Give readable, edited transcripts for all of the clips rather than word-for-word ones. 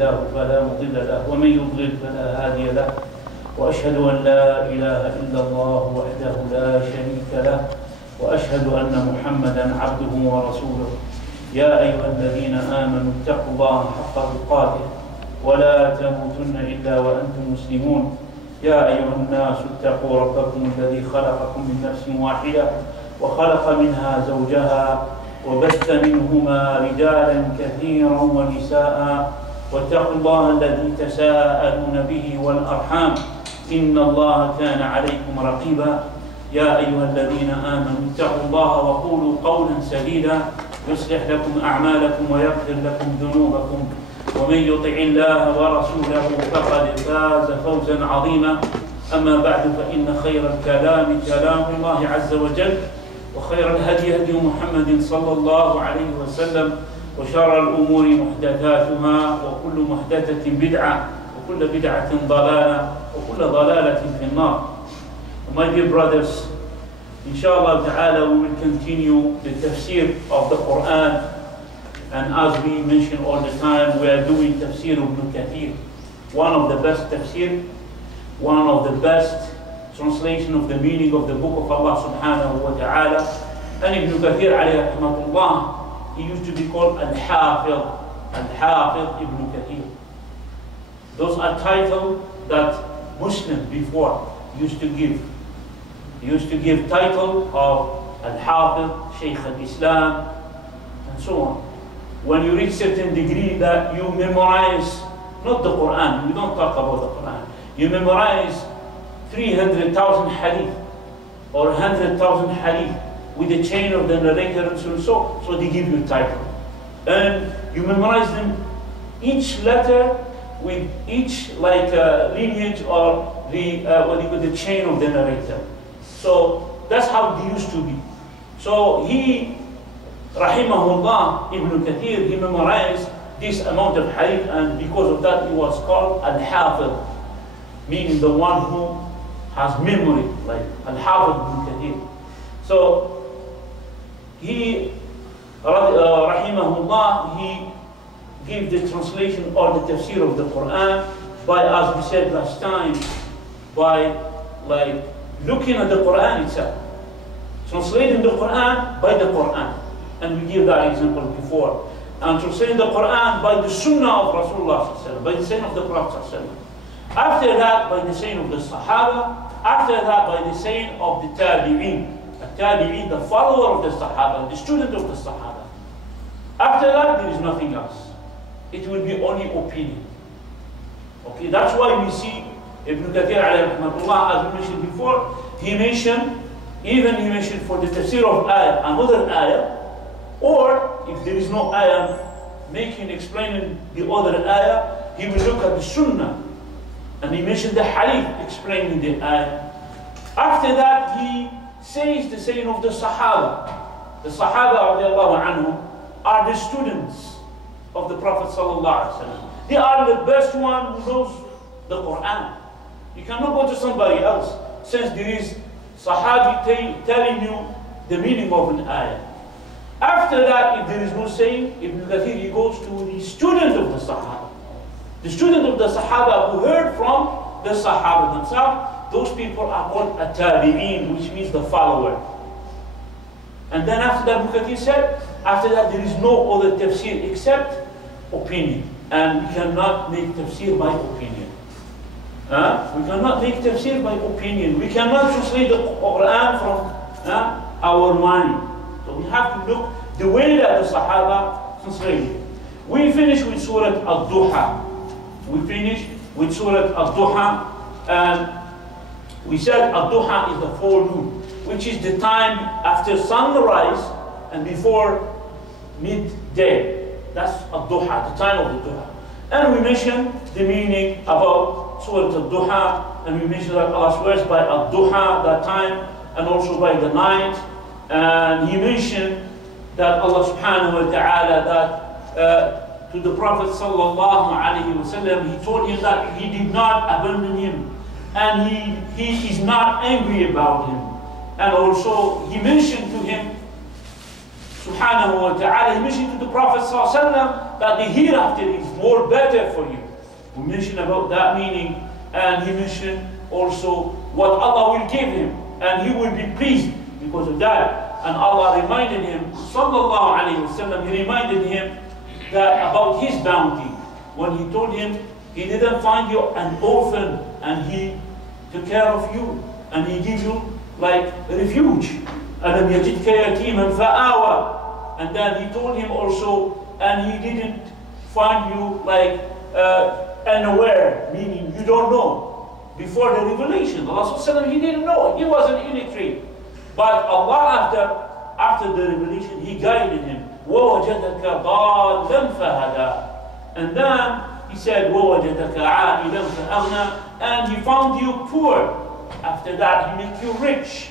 الله فلا مضل له ومن يضلل فلا هادي له وأشهد أن لا إله إلا الله وحده لا شريك له وأشهد أن محمدا عبده ورسوله يا أيها الذين آمنوا اتقوا الله حق تقاته ولا تموتن إلا وأنتم مسلمون يا أيها الناس اتقوا ربكم الذي خلقكم من نفس واحدة وخلق منها زوجها وبث منهما رجالا كثيرا ونساء واتقوا الله الذي تساءلون به والأرحام إن الله كان عليكم رقيبا يا أيها الذين آمنوا اتقوا الله وقولوا قولا سديدا يصلح لكم أعمالكم ويغفر لكم ذنوبكم ومن يطع الله ورسوله فقد فاز فوزا عظيما أما بعد فإن خير الكلام كلام الله عز وجل وخير الهدي هدي محمد صلى الله عليه وسلم وشر الأمور محدثاتها وكل محدثة بدعة وكل بدعة ضلالة وكل ضلالة في النار. My dear brothers, inshallah ta'ala we will continue the tafsir of the Quran, and as we mention all the time we are doing Tafsir Ibn Kathir, one of the best tafsir, one of the best translation of the meaning of the book of Allah subhanahu wa ta'ala. And Ibn Kathir alayhi rahmatullah, he used to be called Al-Hafidh, Al-Hafidh Ibn Kathir. Those are titles that Muslims before used to give. He used to give title of Al-Hafidh, Sheikh al-Islam, and so on. When you reach certain degree that you memorize, not the Quran, we don't talk about the Quran, you memorize 300,000 hadith or 100,000 hadith with the chain of the narrator and so they give you a title. And you memorize them, each letter with each lineage or the chain of the narrator. So that's how they used to be. So he, rahimahullah, Ibn Kathir, he memorized this amount of hadith, and because of that he was called Al-Hafidh, meaning the one who has memory, like Al-Hafidh Ibn Kathir. So he, rahimahullah, he gave the translation or the tafsir of the Quran by, as we said last time, by looking at the Quran itself, translating the Quran by the Quran, and we give that example before, and translating the Quran by the Sunnah of Rasulullah, by the saying of the Prophet. After that, by the saying of the Sahaba. After that, by the saying of the Tabi'een. The Tabi'een, the follower of the Sahaba, the student of the Sahaba. After that, there is nothing else. It will be only opinion. Okay, that's why we see Ibn Kathir alayhi rahmatullah, as we mentioned before, he mentioned for the tafsir of ayah, another ayah, or if there is no ayah explaining the other ayah, he will look at the Sunnah. And he mentioned the hadith explaining the ayah. After that, he says the saying of the Sahaba. The Sahaba radiallahu anhu are the students of the Prophet sallallahu alaihi wasallam. They are the best one who knows the Quran. You cannot go to somebody else, since there is Sahabi telling you the meaning of an ayah. After that, if there is no saying, Ibn Kathir, he goes to the student of the Sahaba. The student of the Sahaba who heard from the Sahaba themselves, those people are called At-Tabi'een, which means the follower. And then after that, Ibn Kathir said, after that there is no other tafsir except opinion. And we cannot make tafsir by opinion. We cannot make tafsir by opinion. We cannot translate the Quran from our mind. So we have to look the way that the Sahaba translated. We finish with Surah Al-Duha. We finished with Surah Al-Duha, and we said Al-Duha is the forenoon, which is the time after sunrise and before midday. That's Al-Duha, the time of the Duha. And we mentioned the meaning about Surah Al-Duha, and we mentioned that Allah swears by Al-Duha, that time, and also by the night. And he mentioned that Allah subhanahu wa ta'ala, that to the Prophet sallallahu alaihi wasallam, he told him that he did not abandon him, and he is not angry about him. And also he mentioned to him, subhanahu wa ta'ala, he mentioned to the Prophet sallallahu alaihi wasallam that the hereafter is more better for you. We mentioned about that meaning, and he mentioned also what Allah will give him, and he will be pleased because of that. And Allah reminded him, sallallahu alayhi wasallam, he reminded him that about his bounty, when he told him he didn't find you an orphan and he took care of you and he gave you like refuge. أَلَمْ يَجِدْكَ يَتِيمًا فَآوَى. And then he told him also, and he didn't find you like unaware, meaning you don't know. Before the revelation, Allah he didn't know, he wasn't illiterate. But Allah after the revelation, he guided him. وَوَجَدَكَ ضَالًّا فَهَدَى. And then he said, وَوَجَدَكَ عَائِلًا فَأَغْنَى. And he found you poor. After that, he made you rich.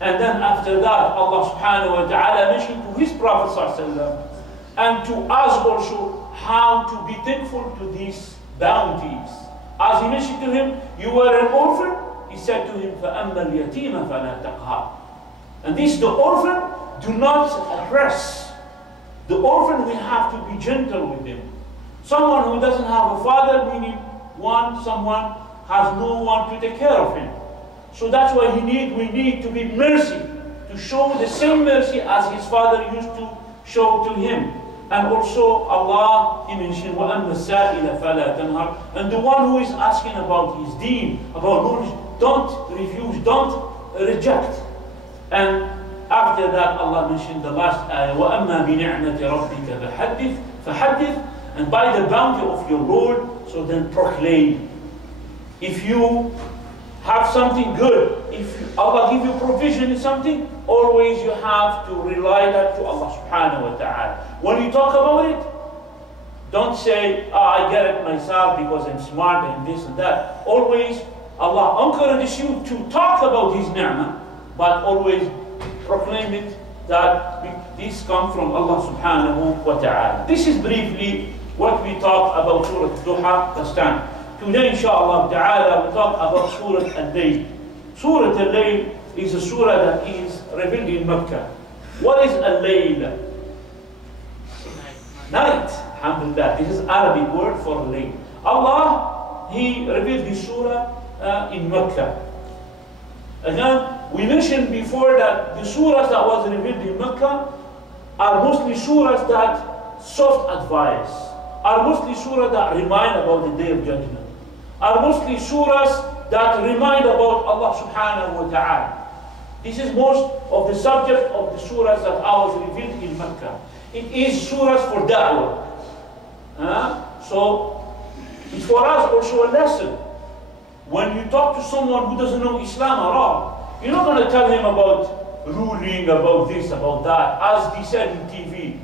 And then after that, Allah subhanahu wa ta'ala mentioned to his Prophet sallallahu and to us also how to be thankful to these bounties. As he mentioned to him, you were an orphan. He said to him, فَأَمَّا الْيَتِيمَ فَلَا تَقْهَرْ. And this, the orphan, do not oppress. The orphan, we have to be gentle with him. Someone who doesn't have a father, meaning someone has no one to take care of him. So that's why we need to be mercy, to show the same mercy as his father used to show to him. And also Allah, he mentioned, وَأَمَّا السَّائِلَ فَلَا تَنْهَرْ. And the one who is asking about his deen, about knowledge, don't refuse, don't reject. And after that, Allah mentioned the last ayah, وَأَمَّا بِنِعْمَةِ رَبِّكَ فَحَدِّثْ. And by the bounty of your Lord, so then proclaim. If you have something good, if Allah give you provision in something, always you have to rely that to Allah subhanahu wa ta'ala. When you talk about it, don't say, I get it myself because I'm smart and this and that. Always Allah encourages you to talk about His ni'mah, but always proclaim it that this comes from Allah subhanahu wa ta'ala. This is briefly what we talk about Surah Duha this time. Today, inshallah ta'ala, we talk about Surah Al-Lail. Surah Al-Lail is a surah that is revealed in Mecca. What is Al-Lail? Night. Alhamdulillah. This is Arabic word for Layl. Allah, He revealed this surah in Mecca. Again, we mentioned before that the surahs that was revealed in Mecca are mostly surahs that soft advice, are mostly surahs that remind about the Day of Judgment, are mostly surahs that remind about Allah subhanahu wa ta'ala. This is most of the subject of the surahs that was revealed in Mecca. It is surahs for da'wah. So it's for us also a lesson. When you talk to someone who doesn't know Islam at all, you're not going to tell him about ruling, about this, about that. As they said in TV,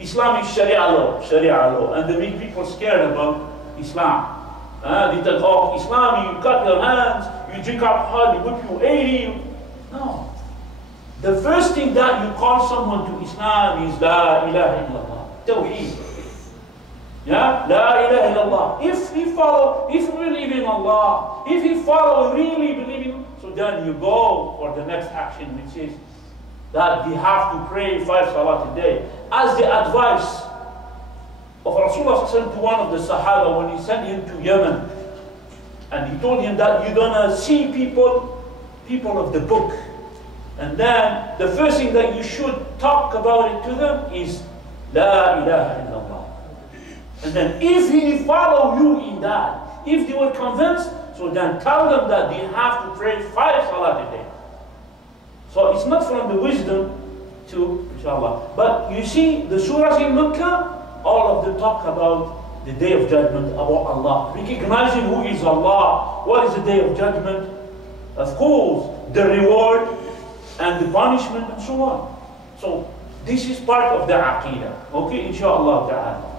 Islam is Sharia law, and they make people scared about Islam. They tell, oh, Islam, you cut your hands, you drink alcohol, you whip you 80. No. The first thing that you call someone to Islam is La ilaha illallah, Tawheed. Yeah, La ilaha illallah. If you believe in Allah, if you follow, really believe in, so then you go for the next action, which is that we have to pray 5 salat a day. As the advice of Rasulullah to one of the Sahaba when he sent him to Yemen, and he told him that you're gonna see people of the book, and then the first thing that you should talk about it to them is La ilaha illallah. And then if he follow you in that, if they were convinced, so then tell them that they have to pray 5 salat a day. So it's not from the wisdom to, inshallah. But you see, the surahs in Mecca, all of them talk about the Day of Judgment, about Allah. Recognizing who is Allah, what is the Day of Judgment, of course, the reward and the punishment and so on. So this is part of the Aqidah. Okay, inshallah ta'ala.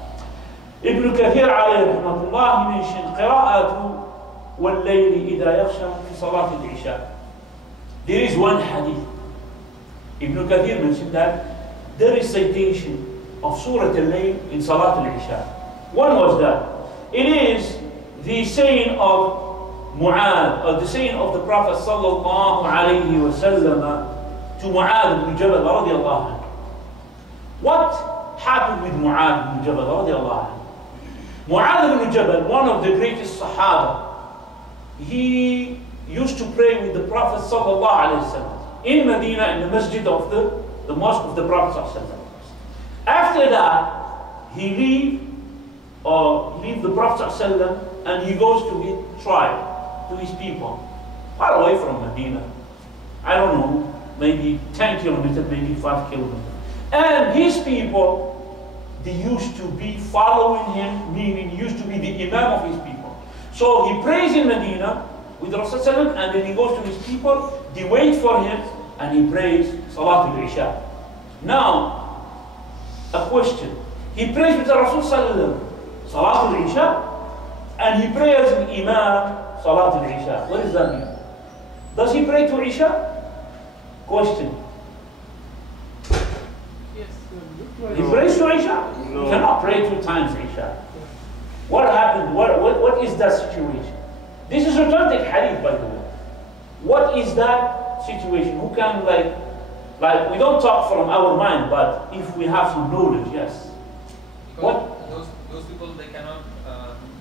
Ibn Kathir alayhi rahmatullah, he mentioned قراءة والليل إذا يغشى في صلاة العشاء. There is one hadith. Ibn Kathir mentioned that there is citation of Surah Al-Lail in Salat al-Isha. One was that it is the saying of Mu'adh, or the saying of the Prophet sallallahu alayhi wa sallam to Mu'adh ibn Jabal radiyallahu anhu. What happened with Mu'adh ibn Jabal radiallahu anhu? Mu'adh ibn Jabal, one of the greatest Sahaba, he used to pray with the Prophet sallallahu alaihi wasallam in Medina, in the Masjid of the mosque of the Prophet sallallahu alaihi wasallam. After that, he leave the Prophet sallallahu alaihi wasallam and he goes to his tribe, to his people, far away from Medina. I don't know, maybe 10 kilometers, maybe 5 kilometers. And his people, they used to be following him, meaning he used to be the Imam of his people. So he prays in Medina with Rasulullah, and then he goes to his people, they wait for him, and he prays Salatul Isha. Now, a question. He prays with the Rasulullah, Salatul Isha, and he prays as an Imam, Salatul Isha. What does that mean? Does he pray to Isha? Question. He prays to Isha? No. He cannot pray 2 times Isha. What happened? What is that situation? This is authentic hadith, by the way. What is that situation? Who can like we don't talk from our mind, but if we have some knowledge, yes. Because those people, they cannot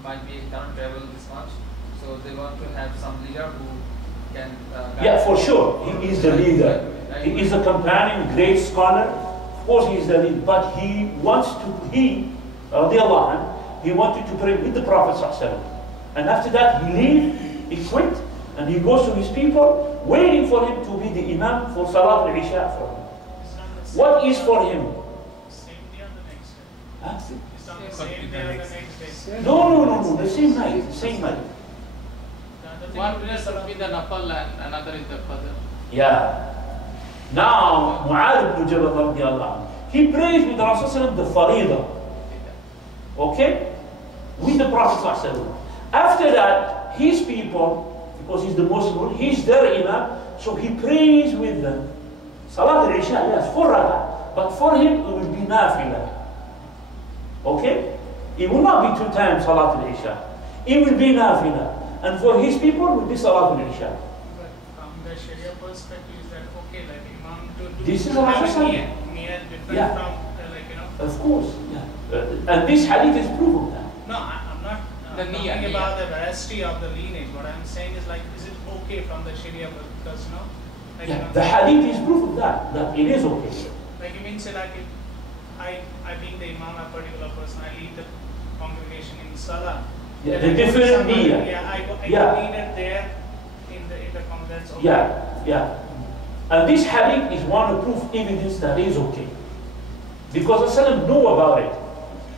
cannot travel this much, so they want to have some leader who can. Yeah, for sure. He is the leader. He is a companion, great scholar. Of course, he is the leader. But he wants to. He wanted to pray with the Prophet ﷺ. And after that, he leaves, he quit, and he goes to his people, waiting for him to be the Imam for Salat al-Isha for him. What is for him? Same day or the next day? Huh? It's not the same day or the next day. No, the same night, the same night. One place will be the Nafal and another is the Qadr. Yeah. Now, Mu'adh ibn Jabal radiallahu anhu, he prays with Rasulullah the Faridah. Okay? With the Prophet sallallahu alaihi wasallam. After that, his people, because he's the Muslim, he's their Imam, so he prays with them. Salat al-Isha, yes, 4 rak'ah. But for him, it will be nafilah. Okay? It will not be 2 times Salat al-Isha. It will be nafilah. And for his people, it will be Salat al-Isha. But from the Sharia perspective, is that okay, like Imam to do This is have a a Hasan. niyyah different Yeah. from, Of course, yeah. And this hadith is proof of that. No, I'm not The talking niyyah. about the veracity of the lineage. What I'm saying is like, is it okay from the Sharia because like, Yeah, the hadith is proof of that it is okay. like you mean say like if I being the Imam, a particular person, I lead the congregation in Salah. Yeah, then the I go to different somebody- niyyah. Yeah, I Yeah. lead it there in the congregation. Okay. Yeah. And this hadith is one of proof evidence that is okay. Because Rasulullah knew about it.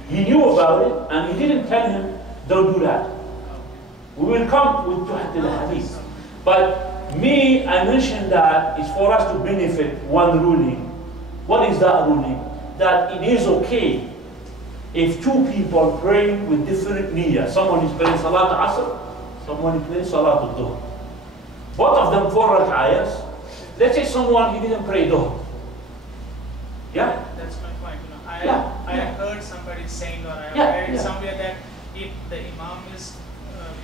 He knew about it and he didn't tell him, don't do that. We will come with the hadith. But I mentioned that it's for us to benefit one ruling. What is that ruling? That it is okay if 2 people pray with different niyyah. Someone is praying Salat al-Asr, someone is praying Salat al-Dhuhr. Both of them 4 rak'ahs. Let's say someone, he didn't pray Dhuhr. Yeah? That's my point. I Yeah. have heard somebody saying, or I have Yeah, read yeah. somewhere that if the Imam is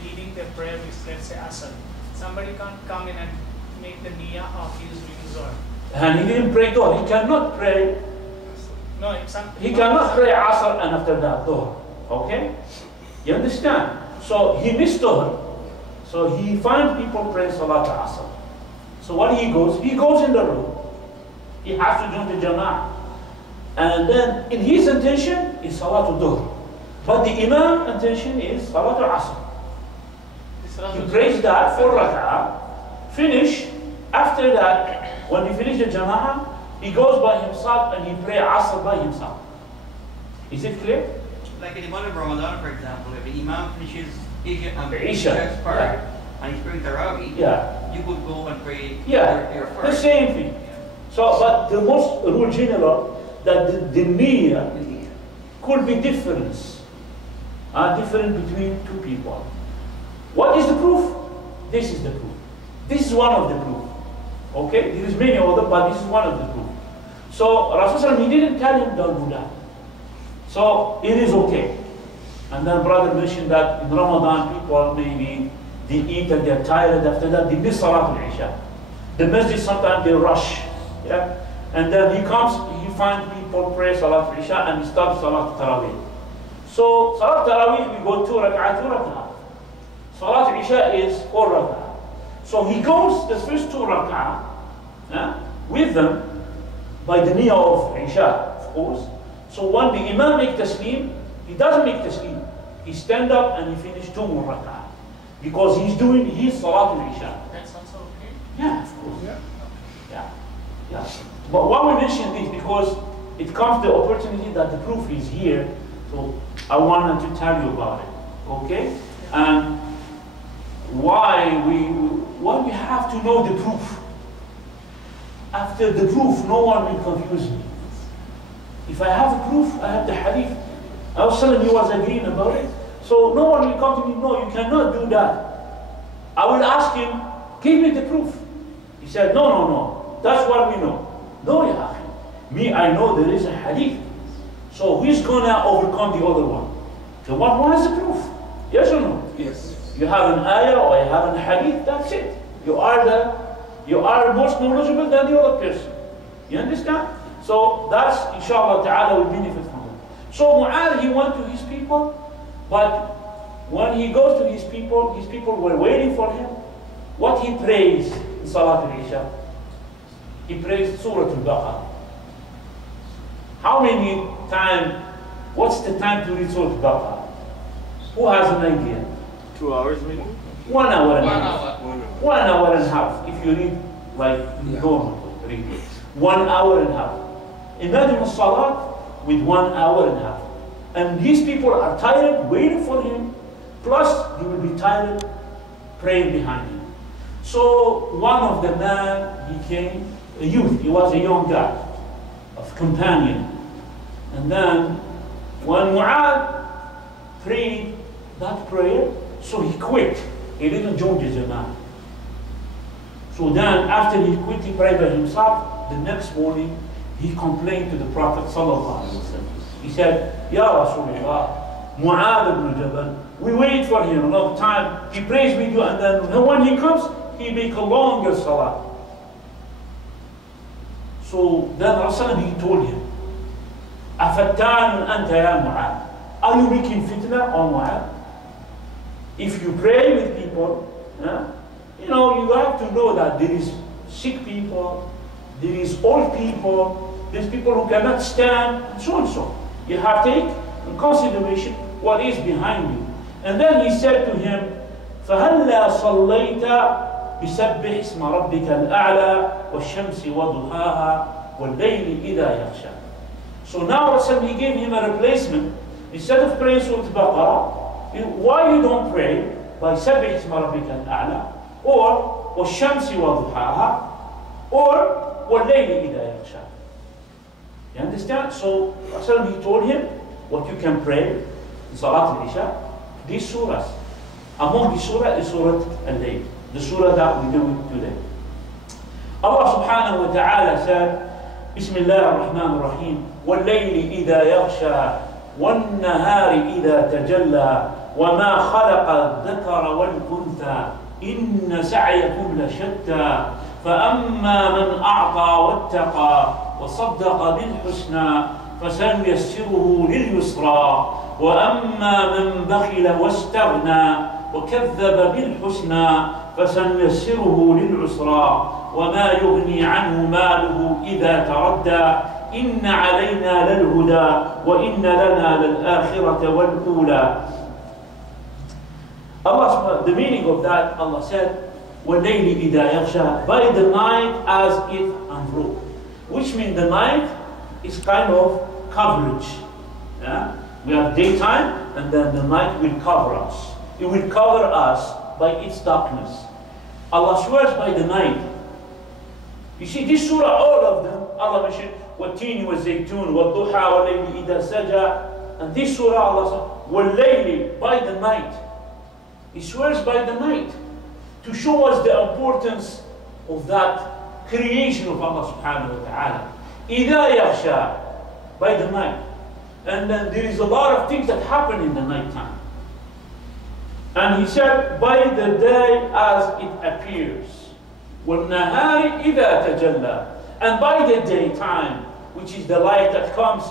leading the prayer, which let's say Asr, somebody can't come in and make the niyyah of his doing Zohar. And he didn't pray Dhuhr. He cannot pray. No, it's some. He cannot pray Asr and after that Dhuhr. Okay? You understand? So he missed Dhuhr. So he finds people praying Salat al-Asr. So what he goes in the room. He has to join the Jama'ah. And then in his intention is Salat al-Dhuhr. But the Imam intention is Salat al-Asr. He prays that 4 rak'ah, finish. After that, when he finishes the Jama'ah, he goes by himself and he prays Asr by himself. Is it clear? Like in the month of Ramadan, for example, if the Imam finishes Isha Isha, part yeah. and he's praying Tarawih, Yeah. you could go and pray Yeah, your the first. same thing. So, but the most rule general that the niyyah could be different between 2 people. What is the proof? This is the proof. This is one of the proof. Okay, there is many other, but this is one of the proof. So Rasulullah, he didn't tell him don't do that. So it is okay. And then brother mentioned that in Ramadan people maybe they eat and they're tired. After that they miss Salat al-Isha. The masjid sometimes they rush. Yeah, and then he comes, he finds people people pray Salat Isha and start Salat Tarawih. So Salat Tarawih, we go 2 rak'ah, 2 rak'ah. Salat Isha is 4 rak'ah. So he goes the first 2 rak'ah with them by the niyyah of Isha, of course. So when the Imam makes taslim, he doesn't make taslim. He stand up and he finish 2 more rak'ah. Because he's doing his Salat Isha. That's also okay? Yeah, of course. Yeah. But why we mention this? Because it comes the opportunity that the proof is here. So I wanted to tell you about it. Okay? And why we have to know the proof. After the proof, no one will confuse me. If I have a proof, I have the hadith. I was telling you, was agreeing about it. So no one will come to me, no, you cannot do that. I will ask him, give me the proof. He said, no, that's what we know. No, ya akhi. Me, I know there is a hadith. So who's gonna overcome the other one? The one who has the proof. Yes or no? Yes. You have an ayah or you have an hadith, that's it. You are most knowledgeable than the other person. You understand? So that's, inshallah ta'ala, will benefit from it. So Mu'adh, he went to his people, but when he goes to his people were waiting for him. What he prays in Salat al-Isha? He prays Surah Al-Baqarah. How many times, what's the time to read Surah Al-Baqarah? Who has an idea? 2 hours maybe? 1 hour and a half. hour. 1 hour and a half. If you read like normal, read it. 1 hour and a half. Imagine a Salat with 1 hour and a half. And these people are tired waiting for him. Plus, he will be tired praying behind him. So one of the men, he came, a youth, he was a young guy, of companion. And then when Mu'adh prayed that prayer, so he quit. He didn't join the Jama'ah. So then after he quit, he prayed by himself. The next morning, he complained to the Prophet sallallahu alaihi wasallam. He said, Ya Rasulullah, Mu'adh ibn Jabal, we wait for him a long time. He prays with you, and then when he comes, he makes a longer salah. So then Rasulullah, he told him, Afattan anta ya Mu'adh. Are you making fitna on Mu'adh? If you pray with people, you have to know that there is sick people, there is old people, there's people who cannot stand, and so and so. You have to take in consideration what is behind you. And then he said to him, فَهَلَّا صَلَّيْتَ بِسَبِّحِ اسْمَ رَبِّكَ الْأَعْلَى وَالشَّمْسِ وَضُحَاهَا وَاللَّيْلِ إِذَا يَغْشَى. So now he gave him a replacement. Instead of praying Surah Al-Baqarah, why you don't pray by سَبِّحِ اسْمَ رَبِّكَ الْأَعْلَى or وَالشَّمْسِ وَضُحَاهَا or وَاللَّيْلِ إِذَا يَغْشَى. You understand? So he told him what you can pray in Salat al-Isha, these surahs. Among these surah is Surah Al-Lail, the surah that we do today. Allah subhanahu wa ta'ala said, Bismillah ar-Rahman ar-Rahim, وَاللَّيْلِ إِذَا يَغْشَى وَالنَّهَارِ إِذَا تَجَلَّى وَمَا خَلَقَ الذَّكَرَ وَالْأُنثَى إِنَّ سَعْيَكُمْ لَشَتَّى فَأَمَّا مَنْ أَعْطَى وَاتَّقَى وَصَدَّقَ بِالْحُسْنَى فَسَنُيَسِّرُهُ لِلْيُسْرَى وَأَمَّا مَنْ بَخِلَ وَاسْتَغْنَى وَكَذَّبَ بِالْحُسْنَى فَسَنُيَسِّرُهُ لِلْعُسْرَى وَمَا يُغْنِي عَنْهُ مَالُهُ إِذَا تَرَدَّى إِنَّ عَلَيْنَا لَلْهُدَى وَإِنَّ لَنَا لَلْآخِرَةَ وَالْأُولَى. The meaning of that, Allah said, وَاللَّيْلِ إِذَا يَغْشَى, by the night as it unrolled. Which means the night is kind of coverage. Yeah? We have daytime, and then the night will cover us. It will cover us by its darkness. Allah swears by the night. You see, this surah, all of them, Allah mentioned, وَالتِّينِ وَالزَّيْتُونِ وَالضُّحَى وَاللَّيْلِ إِذَا سَجَى. And this surah, Allah said, وَاللَّيْلِ, by the night. He swears by the night to show us the importance of that creation of Allah subhanahu wa ta'ala. إِذَا يَغْشَى, by the night. And then there is a lot of things that happen in the night time. And he said, by the day as it appears. وَالنَّهَارِ إِذَا تَجَلَّى, and by the daytime which is the light that comes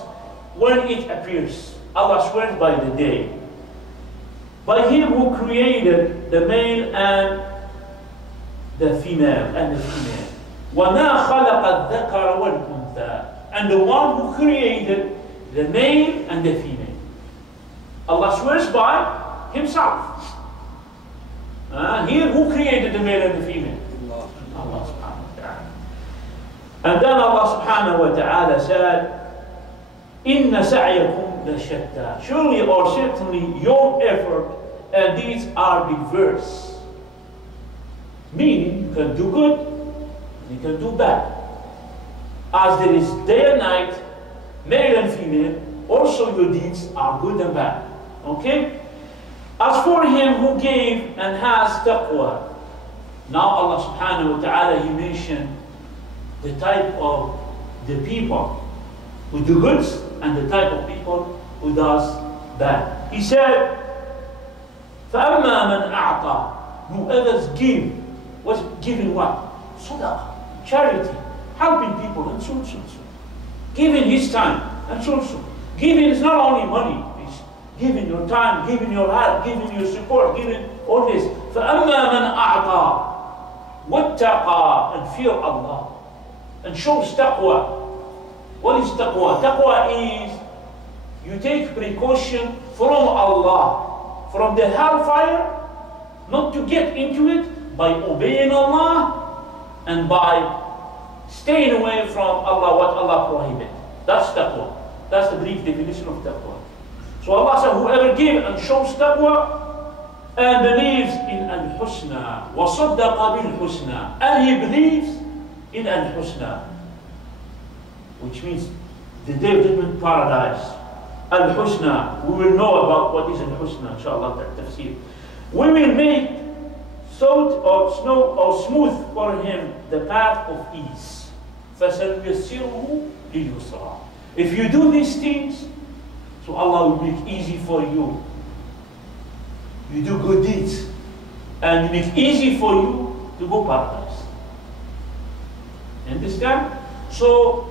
when it appears. Allah swears by the day. By Him who created the male and the female وَمَا خَلَقَ الذَّكَرَ وَالْأُنثَى, and the one who created the male and the female. Allah swears by Himself. Here, who created the male and the female? Allah subhanahu wa ta'ala. And then Allah subhanahu wa ta'ala said, إِنَّ سَعْيَكُمْ لَشَتَّى, surely or certainly your effort and deeds are diverse. Meaning, you can do good, you can do bad. As there is day and night, male and female, also your deeds are good and bad. Okay? As for him who gave and has taqwa, now Allah subhanahu wa ta'ala, He mentioned the type of the people who do goods and the type of people who does bad. He said, فَأَمَّا مَنْ أَعْطَى, whoever's give, was giving what? Sadaqah, charity, helping people, and so. Giving his time, and so. Giving is not only money, it's giving your time, giving your heart, giving your support, giving all this. فَأَمَّا مَنْ أَعْطَى وَاتَّقَى, and fear Allah, and shows taqwa. What is taqwa? Taqwa is you take precaution from Allah, from the hellfire, not to get into it, by obeying Allah and by staying away from Allah, what Allah prohibited. That's taqwa. That's the brief definition of taqwa. So Allah said, whoever gives and shows taqwa and believes in al-husna, وَصَدَّقَ بِالْحُسْنَى, and he believes in al-husna, which means the day of judgment, paradise. Al-husna, we will know about what is al-husna, inshallah, tafsir. We will make smooth for him the path of ease. فَسَنُيَسِّرُهُ لِلْيُسْرَى. If you do these things, so Allah will make easy for you. You do good deeds, and you make easy for you to go paradise. Understand? So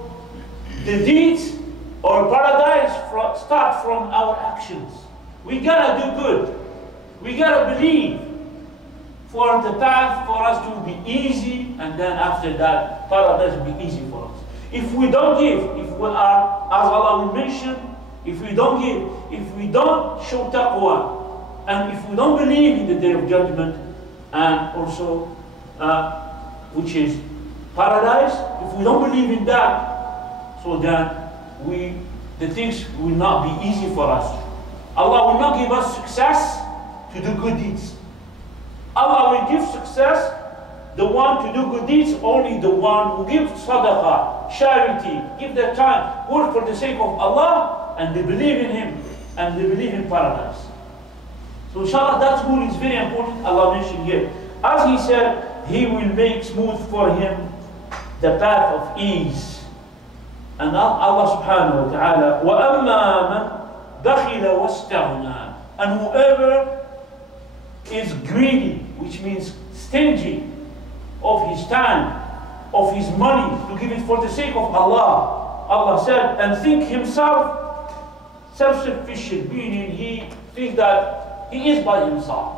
the deeds or paradise start from our actions. We gotta do good. We gotta believe for the path for us to be easy, and then after that, paradise will be easy for us. If we don't give, if we are, as Allah will mention, if we don't give, if we don't show taqwa, and if we don't believe in the day of judgment, and also, which is paradise, if we don't believe in that, so then the things will not be easy for us. Allah will not give us success to do good deeds. Allah will give success, the one to do good deeds, only the one who gives sadaqah, charity, give their time, work for the sake of Allah, and they believe in Him, and they believe in paradise. So inshallah, that rule is very important, Allah mentioned here. As He said, He will make smooth for him the path of ease. And Allah subhanahu wa ta'ala, وَأَمَّا مَنْ بَخِلَ وَاسْتَغْنَى, and whoever is greedy, which means stingy of his time, of his money, to give it for the sake of Allah. Allah said, and think himself self-sufficient, meaning he thinks that he is by himself.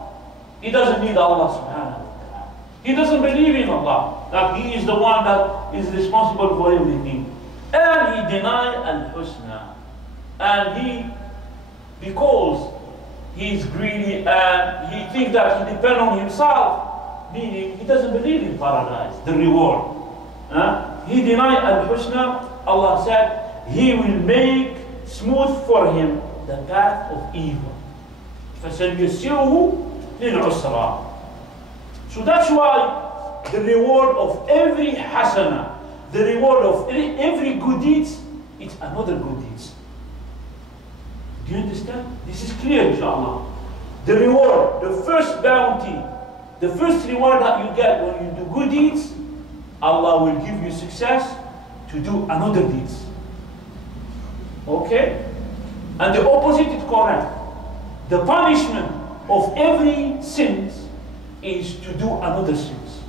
He doesn't need Allah subhanahu wa ta'ala. He doesn't believe in Allah, that He is the one that is responsible for everything. And he denied al-husna. And because he is greedy and he thinks that he depends on himself, meaning he doesn't believe in paradise, the reward. He denied al-husna. Allah said, He will make smooth for him the path of evil. فَسَنْيَسِّرُهُ لِلْعُسْرَى. So that's why the reward of every hasana, the reward of every good deeds, it's another good deeds. Do you understand? This is clear, inshallah. The reward, the first bounty, the first reward that you get when you do good deeds, Allah will give you success to do another deeds. Okay? And the opposite is correct. The punishment of every sin is to do another sins.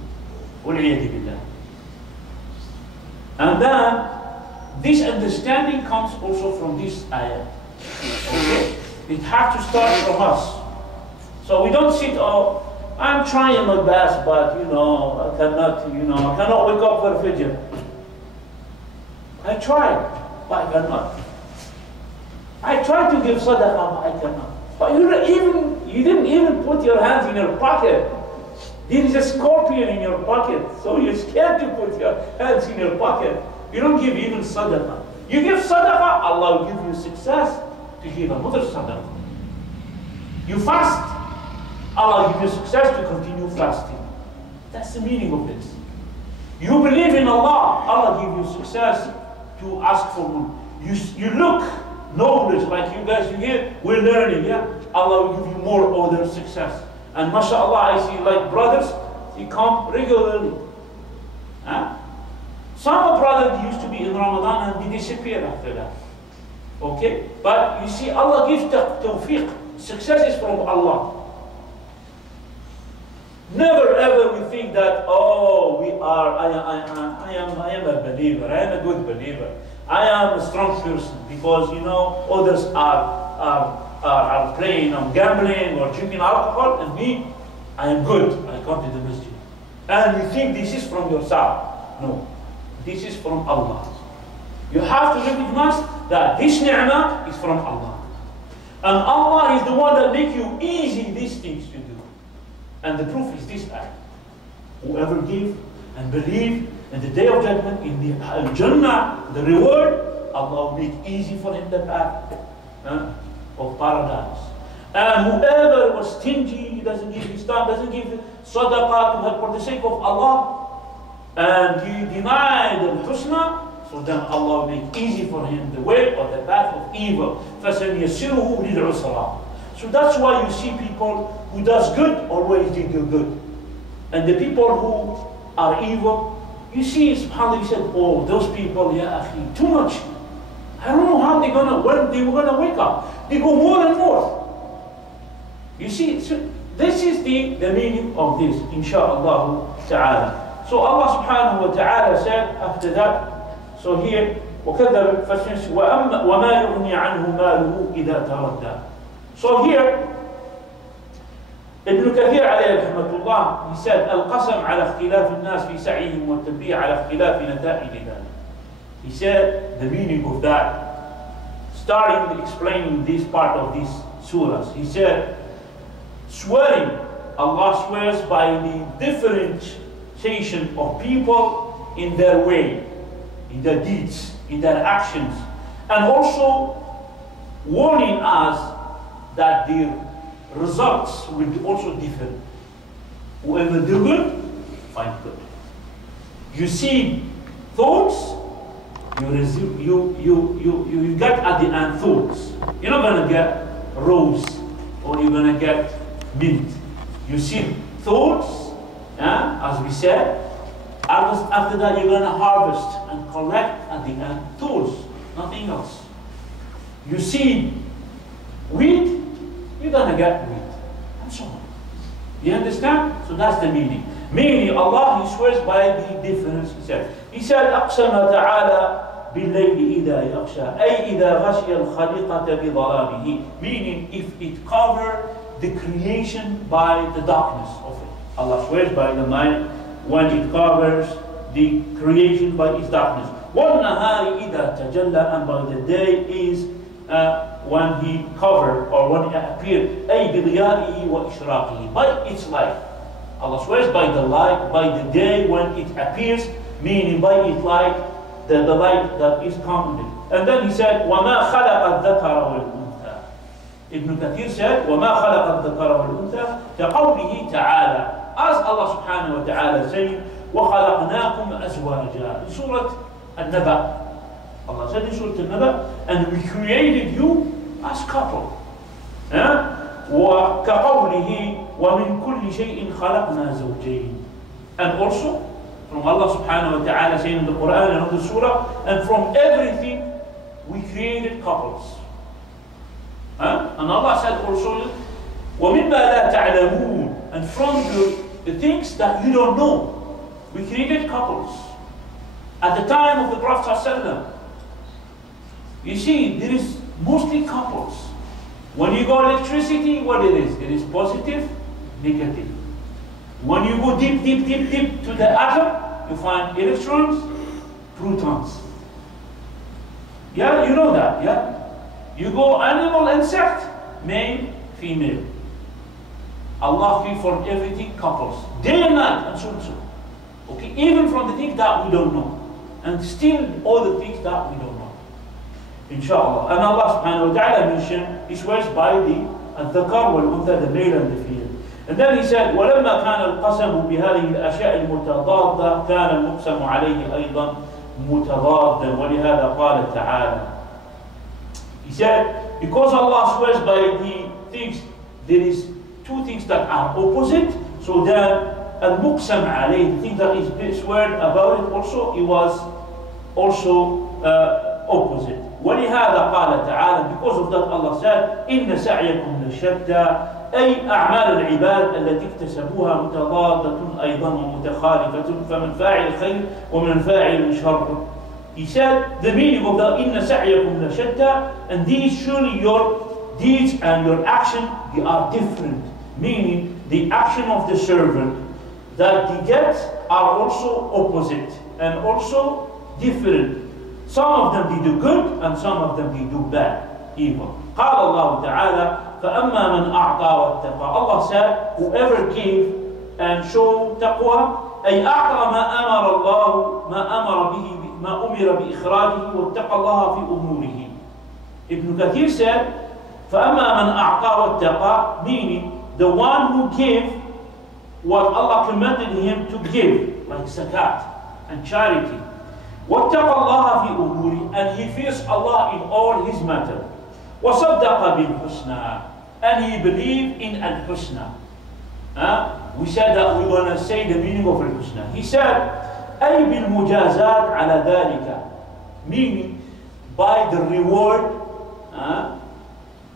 وَالْعِيَاذِ بِاللَّهِ. And then this understanding comes also from this ayah. Okay? It has to start from us. So we don't sit, oh, I'm trying my best, but I cannot wake up for Fajr. I tried, but I cannot. I tried to give sadaqah, but I cannot. But you didn't even put your hands in your pocket. There is a scorpion in your pocket, so you're scared to put your hands in your pocket. You don't give even sadaqah. You give sadaqah, Allah will give you success to give another sadaqah. You fast, Allah will give you success to continue fasting. That's the meaning of this. You believe in Allah, Allah give you success to ask for more. You look knowledge, like you guys, you hear, we're learning, yeah? Allah will give you more other success. And mashallah, I see like brothers, they come regularly. Huh? Some brothers used to be in Ramadan and they disappear after that. Okay? But you see, Allah gives tawfiq. Success is from Allah. Never ever we think that, oh, I am a believer, I am a good believer. I am a strong person because others are playing, I'm gambling or drinking alcohol, and me, I am good. I come to the masjid. And you think this is from yourself. No. This is from Allah. You have to recognize that this ni'mah is from Allah. And Allah is the one that makes you easy these things to do. And the proof is this ayah. Whoever give and believe in the day of judgment, in the Jannah, the reward, Allah will make easy for him the path of paradise. And whoever was stingy, he doesn't give his time, doesn't give sadaqah to help for the sake of Allah, and he denied al-husna, so then Allah will make easy for him the way or the path of evil. فَسَنْيَسِّرُهُ لِلْعُسْرَى. So that's why you see people who does good, always they do good. And the people who are evil, you see, subhanAllah, he said, oh, those people, ya akhi, too much. I don't know how when they were gonna wake up. They go more and more. You see, so this is the meaning of this, insha'Allah ta'ala. So Allah subhanahu wa ta'ala said after that, so here, وَكَذَّبَ فَسْنِسْ وَمَا يُغْنِي عَنْهُ مَالُهُ إِذَا تَرَدَّى. So here, Ibn Kathir alayhi rahmatullah, he said, القسم على اختلاف الناس في سعيهم والتنبيه على اختلاف نتائج ذلك. He said the meaning of that, starting explaining this part of these surahs. He said, swearing, Allah swears by the differentiation of people in their way, in their deeds, in their actions, and also warning us that the results will be also different. Whoever do good, find good. You see thoughts, you get at the end thoughts. You're not gonna get rose or you're gonna get mint. You see thoughts, as we said. After that, you're gonna harvest and collect at the end thoughts, nothing else. You see wheat, you're gonna get wheat, and so on. You understand? So that's the meaning. Meaning, Allah, He swears by the difference. He said, أقسم تعالى بالليل إذا يغشى أي إذا غشي الخليقة بظلامه. Meaning, if it covers the creation by the darkness of it. Allah swears by the night when it covers the creation by its darkness. وَالنَّهَارِ إِذَا تَجَلَّى, and by the day is when He covered or when it appeared. أي بضيائه وإشراقه, by its light. Allah swears by the light, by the day when it appears, meaning by its light, the light that is coming. And then He said, وَمَا خَلَقَ الذَّكَرَ وَالْأُنْثَى. Ibn Kathir said, وَمَا خَلَقَ الذَّكَرَ وَالْأُنْثَى كَقَوْلِهِ تَعَالَى, as Allah subhanahu wa ta'ala saying, وَخَلَقْنَاكُمْ أَزْوَاجًا. In Surah Al-Naba, Allah said in Surah Al-Naba, and we created you as couple. وَكَقَوْلِهِ وَمِن كُلِّ شَيْءٍ خَلَقْنَا زَوْجَيْنِ. And also, from Allah subhanahu wa ta'ala saying in the Quran and in the Surah, and from everything we created couples. And Allah said also, وَمِمَّا لَا تَعْلَمُونَ, and from the things that you don't know, we created couples. At the time of the Prophet ﷺ, You see, there is mostly couples. When you go electricity, what it is? It is positive, negative. When you go deep, deep, deep, deep to the atom, you find electrons, protons. Yeah, you know that, yeah? You go animal, insect, male, female. Allah free from everything, couples. Day and night, and so and so. Okay, even from the things that we don't know. And still all the things that we don't know. Inshallah. And Allah subhanahu wa ta'ala mentioned, He swears by the الذكر والأنثى, the male and the female. And then He said, وَلَمَّا كَانَ الْقَسَمُ بِهَذِهِ الْأَشْيَاءِ الْمُتَضَادَّةِ كَانَ الْمُقْسَمُ عَلَيْهِ أَيْضًا مُتَضَادًّا وَلِهَذَا قَالَ تَعَالَى. He said, because Allah swears by the things, there is two things that are opposite, so that al-muqsam alayh, the thing that is sweared about it also, it was also opposite. وَلِهَذَا قَالَ تَعَالَى, because of that Allah said, إِنَّ سَعْيَكُمْ لَشَتَّى, أي أعمال العباد التي اكتسبوها متضادة أيضا ومتخالفة فمن فاعل خير ومن فاعل شر. He said the meaning of the إن سعيكم لشتى, and these surely your deeds and your action, they are different. Meaning the action of the servant that he gets are also opposite and also different. Some of them they do good and some of them they do bad, evil. قال الله تعالى فأما من أعطى واتقى. Allah said, whoever gave and showed taqwa, أي أعطى ما أمر الله ما أمر بإخراجه واتقى الله في أموره. Ibn Kathir said, فأما من أعطى واتقى, meaning the one who gave what Allah commanded him to give, like zakat and charity. واتقى الله في أموره, and he fears Allah in all his matter. وصدق بالحسنى, and he believed in al-husna. We said that we're going to say the meaning of al-husna. He said, أي بالمجازات على ذلك, meaning by the reward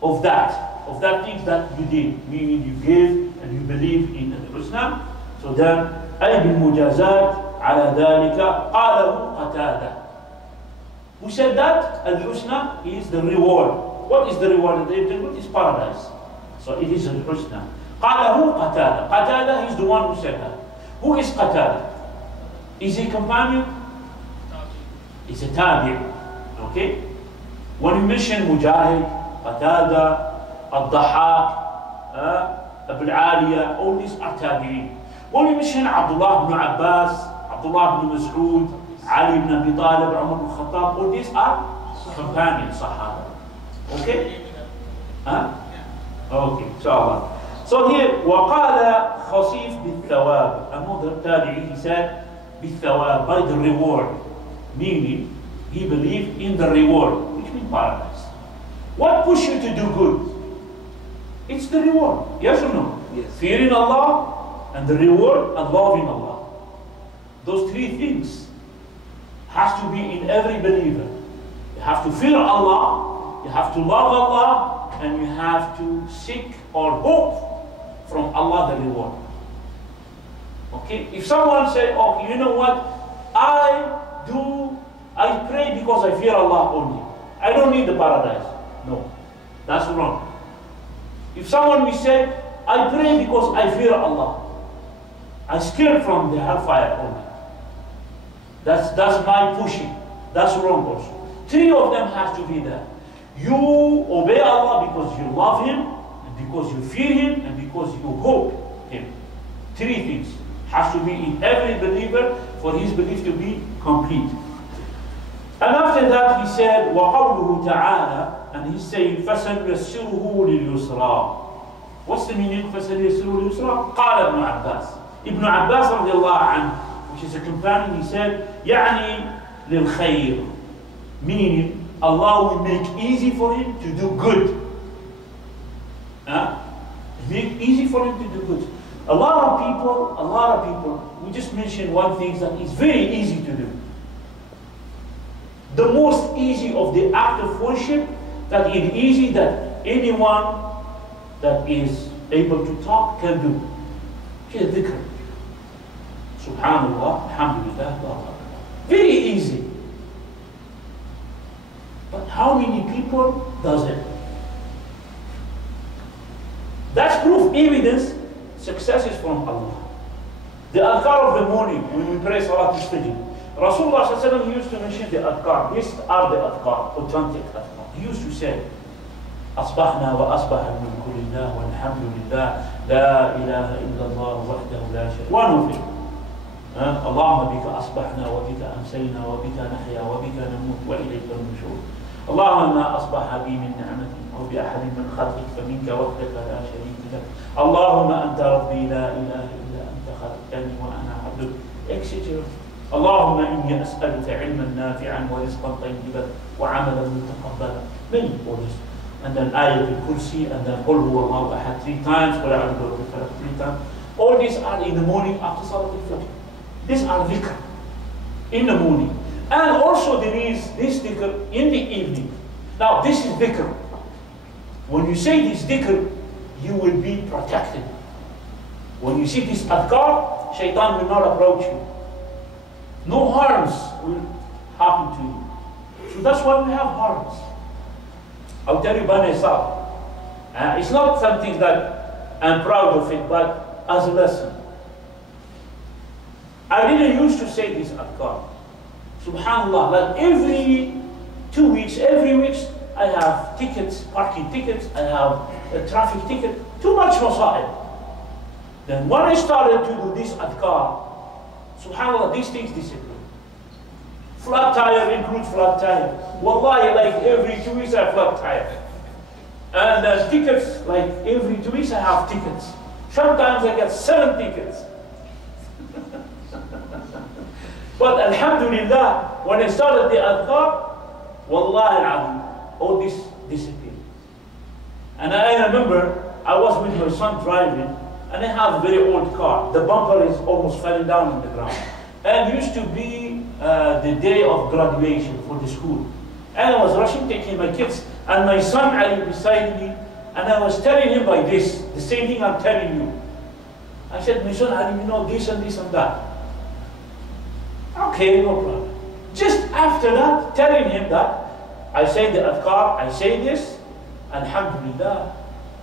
of that thing that you did, meaning you gave and you believe in al-husna. So then أي بالمجازات على ذلك قاله قتادة. Who said that? Al-husna is the reward. What is the reward of the evil? It is paradise. So it is al-husna. قاله قتادة. Qatada is the one who said that. Who is Qatada? Is he a companion? He's a tabi'. Okay? When you mention Mujahid, Qatada, Al-Dahaq, Abu al-Aliya, all these are tabi'in. When you mention Abdullah ibn Abbas, Abdullah ibn Mas'ud, Ali ibn Abi Talib, Umar ibn Khattab, all these are companions, Sahaba. Okay? Okay, inshallah. So here, وَقَالَ خَصِيف بِالثَّوَابِ. Another tabi'i, he said, بِالثَّوَابِ, by the reward. Meaning, he believed in the reward, which means paradise. What pushes you to do good? It's the reward, yes or no? Yes. Fearing Allah, and the reward, and loving Allah. Those three things has to be in every believer. You have to fear Allah, you have to love Allah, and you have to seek or hope from Allah the reward. Okay? If someone say, oh, you know what? I pray because I fear Allah only. I don't need the paradise. No. That's wrong. If someone will say, I pray because I fear Allah. I'm scared from the hellfire only. That's my pushing. That's wrong also. Three of them has to be there. You obey Allah because you love Him, and because you fear Him, and because you hope Him. Three things has to be in every believer for his belief to be complete. And after that he said, وَقَوْلُهُ تَعَالَى, and he's saying, فَسَنُيَسِّرُهُ لِلْيُسْرَى. What's the meaning of فَسَنُيَسِّرُهُ لِلْيُسْرَى? قال ابن عباس. Ibn Abbas radiallahu anhu, which is a companion, he said, يعني للخير, meaning Allah will make easy for him to do good. Make easy for him to do good. A lot of people, we just mentioned one thing that is very easy to do. The most easy of the act of worship, that is easy that anyone that is able to talk can do. Just dhikr. Subhanallah, alhamdulillah, very easy. But how many people does it? That's proof, evidence, success is from Allah. The adhkar of the morning, when we pray Salat al-Fajr, Rasulullah ﷺ used to mention the adhkar. These are the adhkar, authentic adhkar. He used to say, أصبحنا وأصبح الملك لله والحمد لله لا إله إلا الله وحده لا شريك له. One of it. اللهم بك أصبحنا وبك أمسينا وبك نحيا وبك نموت وإليك النشور. اللهم ما أصبح بي من نعمة أو بأحد من خلقك فمنك وحدك لا شريك لك. اللهم أنت ربي لا إله إلا أنت خلقتني وأنا عبدك. etc. اللهم إني أسألك علما نافعا ورزقا طيبا وعملا متقبلا. Many orders. And then Ayat al-Kursi, and then Qul huwa Allahu ahad 3 times, Qul a'udhu bi rabbil falaq 3 times. All these are in the morning after Salat al-Fajr. These are dhikr in the morning. And also there is this dhikr in the evening. Now this is dhikr. When you say this dhikr, you will be protected. When you see this adhkar, shaitan will not approach you. No harms will happen to you. So that's why we have harms. I'll tell you by myself. It's not something that I'm proud of it, but as a lesson. I didn't used to say this adhkar. Subhanallah, like every 2 weeks, every week, I have tickets, parking tickets, I have a traffic ticket, too much masa'ib. Then when I started to do this adhkar, subhanallah, these things disappear. Flat tire includes flat tire. Wallahi, like every 2 weeks I have flat tire. And tickets, like every 2 weeks I have tickets. Sometimes I get 7 tickets. But alhamdulillah, when I started the adhkar, wallahi all this disappeared. And I remember I was with my son driving, and I have a very old car. The bumper is almost falling down on the ground. And it used to be the day of graduation for the school. And I was rushing, taking my kids, and my son Ali beside me, and I was telling him like this, the same thing I'm telling you. I said, my son Ali, you know this and this and that. Okay, no problem. Just after that, telling him that, I say the adhkar, I say this, alhamdulillah,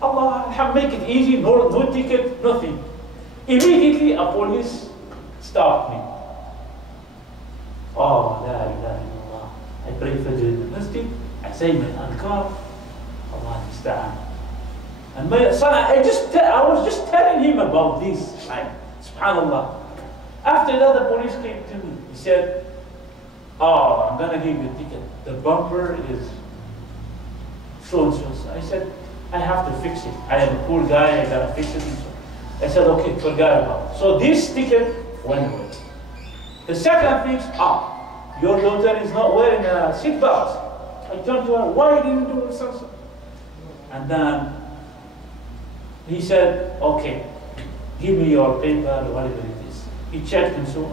Allah make it easy, no ticket, nothing. Immediately a police stopped me. Oh, la ilaha illallah. I pray Fajr in the masjid, I say my adhkar, Allah musta'an. And my son, I was just telling him about this, like, subhanallah. After that, the police came to me. He said, oh, I'm gonna give you a ticket. The bumper is so and so. I said, I have to fix it. I am a poor guy, I gotta fix it. And so I said, okay, forget about it. So this ticket went away. The second thing, your daughter is not wearing a seatbelt. I turned to her, why didn't you do something? And then he said, okay, give me your paper, whatever it is. He checked and so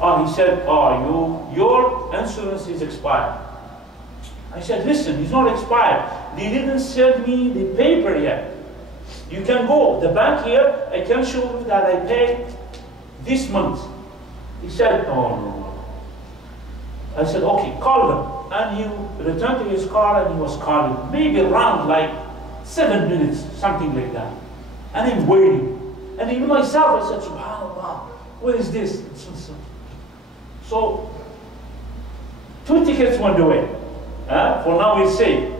on. He said, your insurance is expired. I said, listen, it's not expired. They didn't send me the paper yet. You can go, the bank here, I can show you that I paid this month. He said, oh no. I said, okay, call them. And he returned to his car and he was calling, maybe around like 7 minutes, something like that. And I'm waiting. And in myself, I said, subhanallah, what is this? So 2 tickets went away. For now it's safe.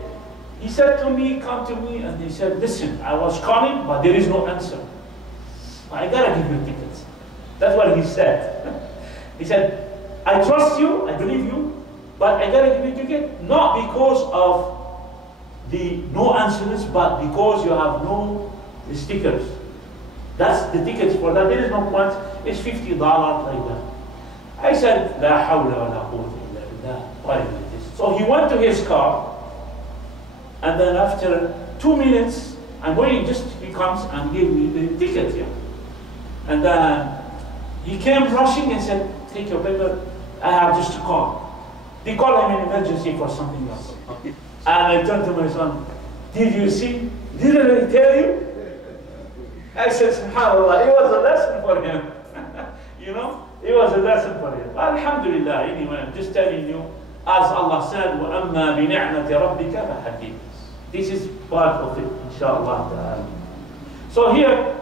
He said to me, come to me, and he said, listen, I was calling, but there is no answer. I gotta give you tickets. That's what he said. He said, I trust you, I believe you, but I gotta give you a ticket, not because of the no answers, but because you have no stickers. That's the tickets for that. There is no point. It's $50 like that. I said, La hawla wa la quwwata illa billah. Why is this? So he went to his car, and then after 2 minutes, I'm waiting, just he comes and gave me the ticket here. And then he came rushing and said, take your paper, I have just a call. They called him an emergency for something else. And I turned to my son, did you see? Didn't I tell you? I said, subhanAllah, it was a lesson for him. You know, it was a lesson for him. Alhamdulillah, anyway, I'm just telling you as Allah said, وَأَمَّا بِنِعْمَةِ رَبِّكَ فَحَدِّثْ. This is part of it, inshallah. So here,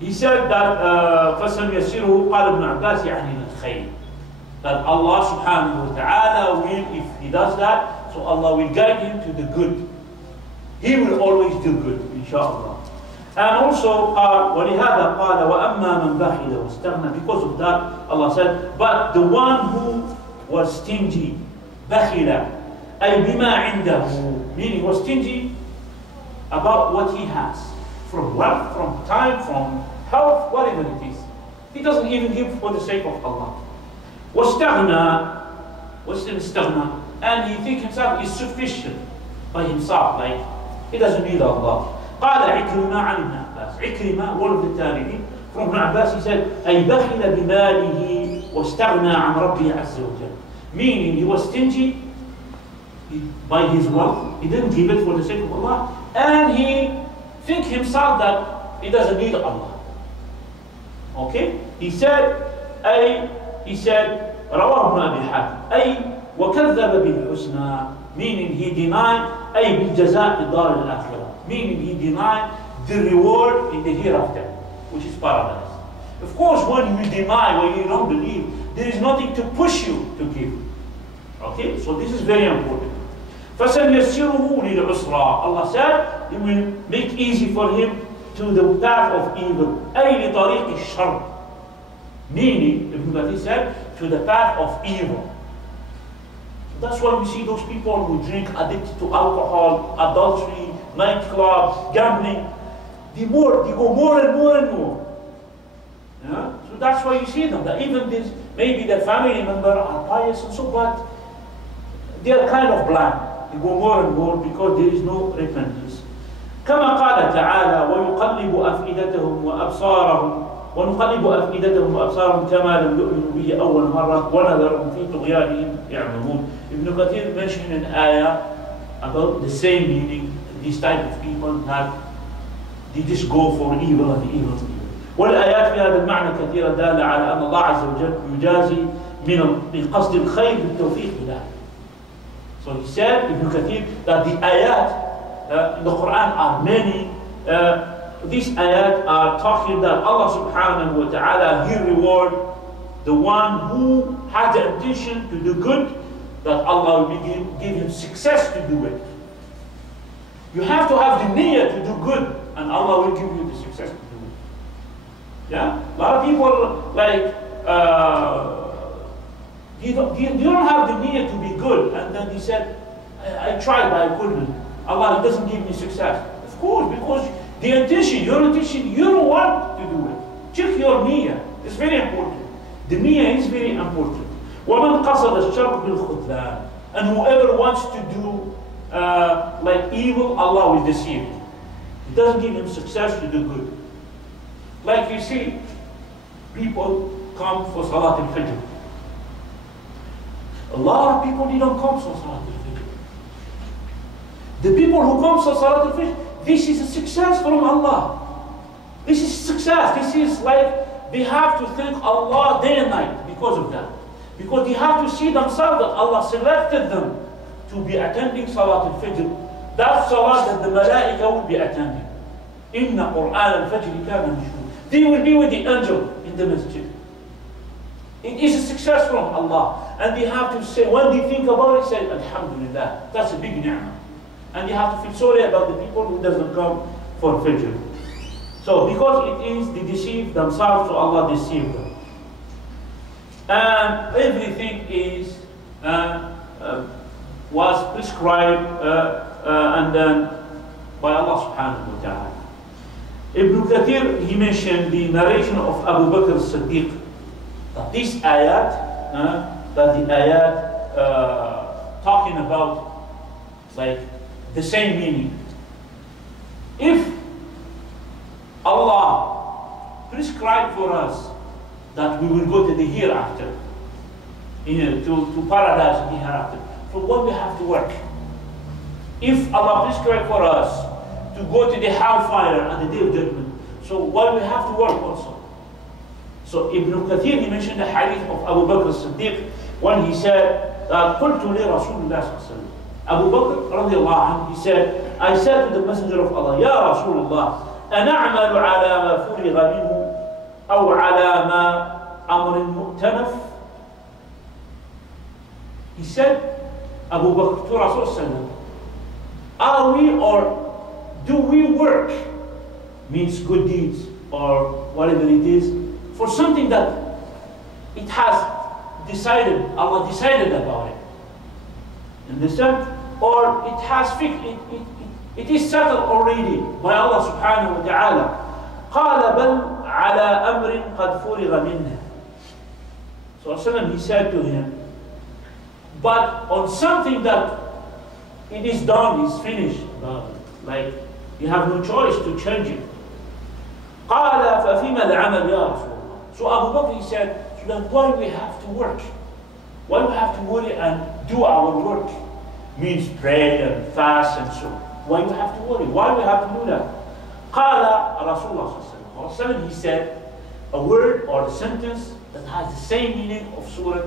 he said that فَسَنْيَسِّرُهُ قال ابن عباس يعني الخير. That Allah subhanahu wa ta'ala will, if he does that, so Allah will guide him to the good. He will always do good, inshallah. And also, وَلِهَذَا قَالَ وَأَمَّا مَنْ بَخِلَ وَاسْتَغْنَى. Because of that, Allah said, but the one who was stingy, بَخِلَ أي بِمَا عِنْدَهُ, meaning was stingy about what he has, from wealth, from time, from health, whatever it is. He doesn't even give for the sake of Allah. وَاسْتَغْنَى, what's the istaghna? And he thinks himself is sufficient by himself, like he doesn't need Allah. قال عكرمة عن ابن عباس. عكرمة, one of the tabi'in, from Ibn Abbas, he said, أي بخل بماله واستغنى عن ربه عز وجل. Meaning he was stingy by his wealth, he didn't give it for the sake of Allah, and he think himself that he doesn't need Allah. Okay? He said, رواه ابن أبي حاتم, أي وكذب بالحسنى, meaning he denied, أي بالجزاء الدار الآخرة, meaning he denied the reward in the hereafter, which is paradise. Of course, when you deny, when you don't believe, there is nothing to push you to give. Okay, so this is very important. فَسَنْيَسِّرُهُ لِلْعُسْرَى. Allah said, He will make easy for him to the path of evil. أي لطريق الشر. Meaning, Ibn Kathir said, to the path of evil. That's why we see those people who drink, addicted to alcohol, adultery, nightclub, gambling. They go more and more and more. Yeah? So that's why you see them. That even this, maybe their family member are pious and so, but they are kind of blind. They go more and more because there is no repentance. كما قال تعالى ويقلب أفئدتهم وأبصارهم ونقلب أفئدتهم وأبصارهم كما لم يؤمنوا به أول مرة ونذرهم في طغيانهم يعمهون. Ibn Kathir mentioned an ayah about the same meaning, these type of people that they just go for evil and evil and evil. والآيات في هذا المعنى كثيرة دالة على أن الله عز وجل يجازي من قصد الخير بالتوفيق له. So he said, Ibn Kathir, that the ayat in the Quran are many. These ayat are talking that Allah subhanahu wa ta'ala, He reward the one who has the intention to do good, that Allah will give him success to do it. You have to have the niyyah to do good, and Allah will give you the success to do it. Yeah? A lot of people like, you don't have the niyyah to be good, and then he said, I tried but I couldn't. Allah doesn't give me success. Of course, because the intention, your intention, you don't want to do it. Check your niyyah. It's very important. The niyyah is very important. وَمَنْ قَصَدَ الشَّرْقِ بِالْخُذْلَانِ. And whoever wants to do like evil, Allah will deceive him. It doesn't give him success to do good. Like you see, people come for Salat al-Fajr. A lot of people, they don't come for Salat al-Fajr. The people who come for Salat al-Fajr, this is a success from Allah. This is success. This is like, they have to thank Allah day and night because of that. Because they have to see themselves that Allah selected them to be attending Salat al-Fajr. That Salat that the Malaika will be attending. Inna Qur'an al-Fajr kana mashhur. They will be with the angel in the Masjid. It is a success from Allah. And they have to say, when they think about it, say, Alhamdulillah. That's a big ni'mah. And they have to feel sorry about the people who doesn't come for Fajr. So because it is, they deceive themselves, so Allah deceives them. And everything is was prescribed and then by Allah subhanahu wa ta'ala. Ibn Kathir, he mentioned the narration of Abu Bakr as-Siddiq, that this ayat, that the ayat talking about like the same meaning. If Allah prescribed for us that we will go to the hereafter, to paradise in the hereafter, so what we have to work? If Allah prescribed for us to go to the hellfire at the day of judgment, so what we have to work also? So Ibn Kathir, he mentioned the hadith of Abu Bakr as-Siddiq when he said قلت لرسول الله صلى الله عليه وسلم. Abu Bakr radiallahu anhu, he said, I said to the Messenger of Allah, Ya Rasulullah, أنعمل على ما فرغ منه أو على ما أمر مؤتنف. He said, Abu Bakr to Rasulullah, are we or do we work, means good deeds or whatever it is, for something that it has decided, Allah decided about it. Understand? Or it has fixed, it is settled already by Allah subhanahu wa ta'ala. قال بل على أمر قد فرغ منه. So he said to him, but on something that it is done, is finished, like you have no choice to change it. قال ففيما العمل يا رسول الله. So Abu Bakr, he said, so then why we have to work? Why we have to worry and do our work? Means pray and fast and so. Why we have to worry? Why we have to do that? قال رسول الله صلى الله عليه وسلم, he said a word or a sentence that has the same meaning of surah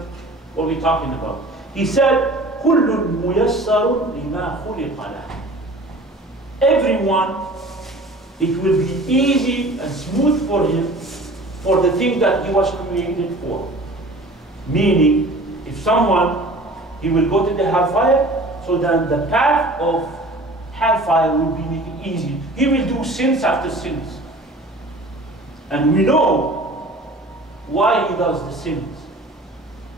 what we're talking about. He said, كل ميسر لما خلق له. Everyone, it will be easy and smooth for him for the thing that he was created for. Meaning, if someone, he will go to the hellfire, so then the path of hellfire will be made easy. He will do sins after sins. And we know why he does the sins.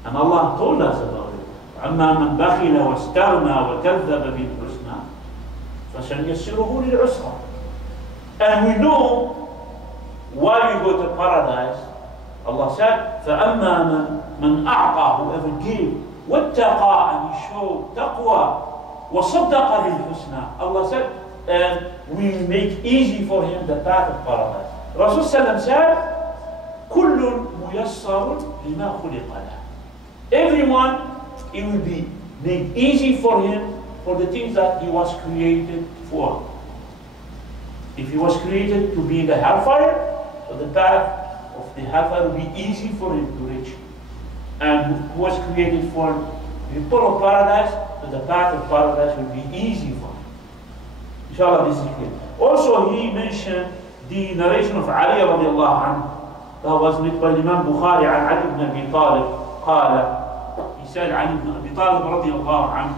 And Allah told us about it. أما من بخل واستغنى وكذب بالحسنى فسنيسره للعسرى. And we know why we go to paradise. Allah said, فأما من أعطى, whoever gave, واتقى, and he showed taqwa, وصدق بالحسنى. Allah said, and we make easy for him the path of paradise. Rasul Sallam said, كل ميسر لما خلق له. Everyone, it will be made easy for him for the things that he was created for. If he was created to be in the hellfire, so the path of the hellfire will be easy for him to reach. And who was created for the people of paradise, so the path of paradise will be easy for him. Inshallah, this is clear. Also, he mentioned the narration of Ali radiallahu anhu that was written by Imam Bukhari and Ali ibn Abi Talib. قال, he said, Ali ibn Abi Talib radiallahu anhu,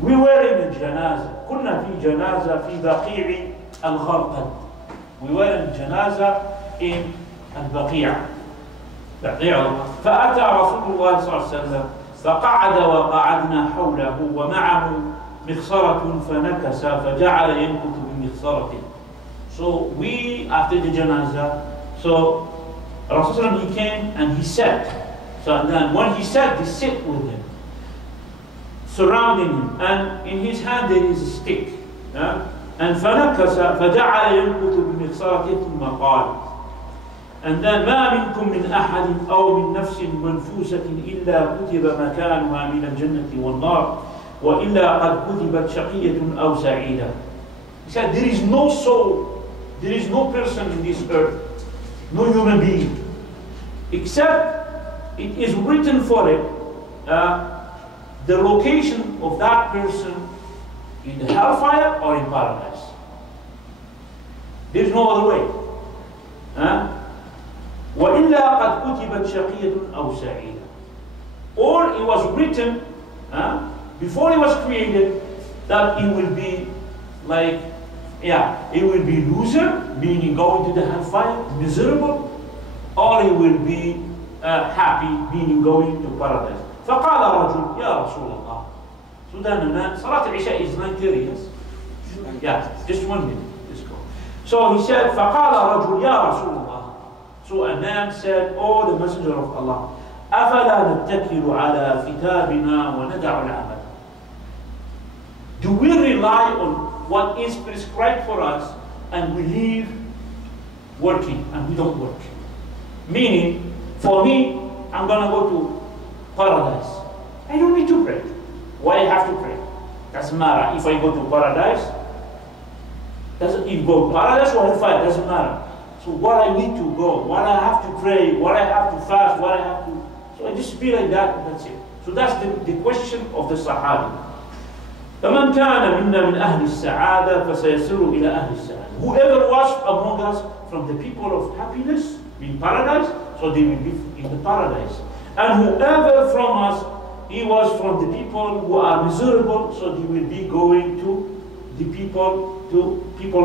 we were in a janazah. كنا في جنازة في بقيع الغرقد. We were in janazah in البقيع. فأتى رسول الله صلى الله عليه وسلم فقعد وقعدنا حوله ومعه مخصرة فنكس فجعل ينكت بمخصرته. So we, after the janazah, so Rasulullah, he came and he sat. So then when he sat, they sit with him, surrounding him, and in his hand there is a stick. And فنكس فجعل ينكت بمخصرته ثم قال, and then ما منكم من أحد أو من نفس منفوسة إلا كتب مكانها من الجنة والنار وإلا قد كتبت شقية أو سعيدة. He said, there is no soul, there is no person in this earth, no human being, except it is written for it the location of that person in the hellfire or in paradise. There is no other way. وَإِلَّا قَدْ كُتِبَتْ شَقِيَّةٌ أَوْ سَعِيدٌ. Or it was written before he was created that he will be like, he will be loser, meaning going to the hellfire, miserable, or he will be happy, meaning going to paradise. فقال رجل يا رسول الله. So then Salat al-Isha is 9:30, yes? Yeah, just 1 minute. Just go. So he said, فقال رجل يا رسول الله. So a man said, oh, the Messenger of Allah, أفلا نتكل على كتابنا وندع العمل. Do we rely on what is prescribed for us and we leave working and we don't work? Meaning, for me, I'm going to go to paradise. I don't need to pray. Why I have to pray? Doesn't matter. If I go to paradise, if you go to paradise or hellfire, doesn't matter. So what I need to go, what I have to pray, what I have to fast, what I have to, so I just be like that and that's it. So that's the question of the Sahabi. فَمَنْ كَانَ مِنَّا مِنْ أَهْلِ السَّعَادَةِ فَسَيَسِرُ إِلَى أَهْلِ السَّعَادَةِ. Whoever was among us from the people of happiness, in paradise, so they will be in the paradise. And whoever from us, he was from the people who are miserable, so they will be going to the people